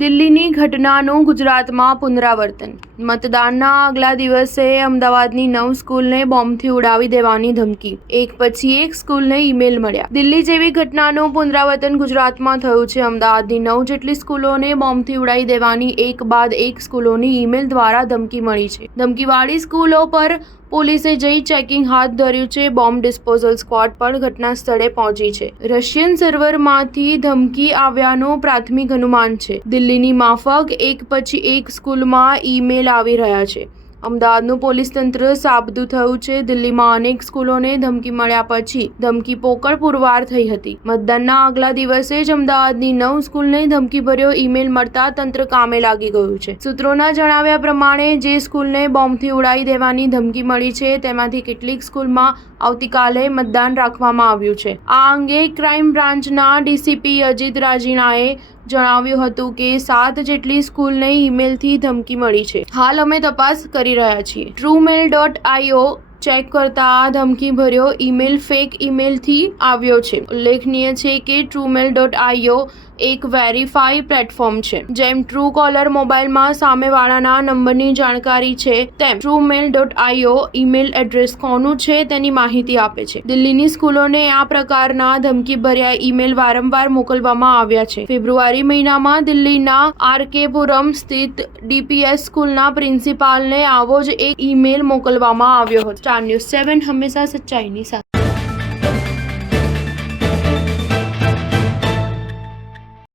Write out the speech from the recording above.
દિલ્હીની ઘટનાનું ગુજરાતમાં પુનરાવર્તન। મતદાનના આગલા દિવસે અમદાવાદની 9 સ્કૂલને બોમ્બથી ઉડાવી દેવાની ધમકી। એક પછી એક સ્કૂલને ઈમેલ મળ્યા। દિલ્હી જેવી ઘટનાનું પુનરાવર્તન ગુજરાતમાં થયું છે। અમદાવાદની 9 જેટલી સ્કૂલોને બોમ્બથી ઉડાવી દેવાની એક બાદ એક સ્કૂલોની ઈમેલ દ્વારા ધમકી મળી છે। ધમકીવાળી સ્કૂલો પર પોલીસે જઈ ચેકિંગ હાથ ધર્યું છે। બોમ્બ ડિસ્પોઝલ સ્ક્વોડ પણ ઘટના સ્થળે પહોંચી છે। રશિયન સર્વરમાંથી ધમકી આવ્યાનું પ્રાથમિક અનુમાન છે। દિલ્હીની માફક એક પછી એક સ્કૂલમાં ઈમેલ આવી રહ્યા છે। અમદાવાદનું પોલીસ તંત્ર સાબદું થયું છે। દિલ્હીમાં અનેક સ્કૂલોને ધમકી મળ્યા પછી ધમકી પોકળ પુરવાર થઈ હતી। મતદાનના આગલા દિવસે જ અમદાવાદની 9 સ્કૂલને ધમકીભર્યો ઈમેલ મળતા તંત્ર કામે લાગી ગયું છે। સૂત્રોના જણાવ્યા પ્રમાણે જે સ્કૂલને બોમ્બથી ઉડાવી દેવાની ધમકી મળી છે તેમાંથી કેટલીક સ્કૂલમાં આવતીકાલે મતદાન રાખવામાં આવ્યું છે। આ અંગે ક્રાઇમ બ્રાન્ચના ડીસીપી અજીત રાજીનાએ જણાવ્યું હતું કે 7 જેટલી સ્કૂલને ઈમેલથી ધમકી મળી છે। હાલ અમે તપાસ કરી રહ્યા છીએ। truemail.io ચેક કરતા આ ધમકીભર્યો ઈમેલ ફેક ઈમેલથી આવ્યો છે। ઉલ્લેખનીય છે કે truemail.io એક વેરીફાઈ પ્લેટફોર્મ છે। જેમ ટ્રુ કોલર મોબાઈલમાં સામેવાળાના નંબરની જાણકારી છે તેમ truemail.io ઈમેલ એડ્રેસ કોનું છે તેની માહિતી આપે છે। દિલ્હીની સ્કૂલોને આ પ્રકારના ધમકીભર્યા ઈમેલ વારંવાર મોકલવામાં આવ્યા છે। ફેબ્રુઆરી મહિનામાં દિલ્હીના આરકે પુરમ સ્થિત ડીપીએસ સ્કૂલના પ્રિન્સિપાલને આવો જ એક ઈમેલ મોકલવામાં આવ્યો હતો। સ્ટાર ન્યૂઝ 7 હંમેશા સચ્ચાઈની સાથે।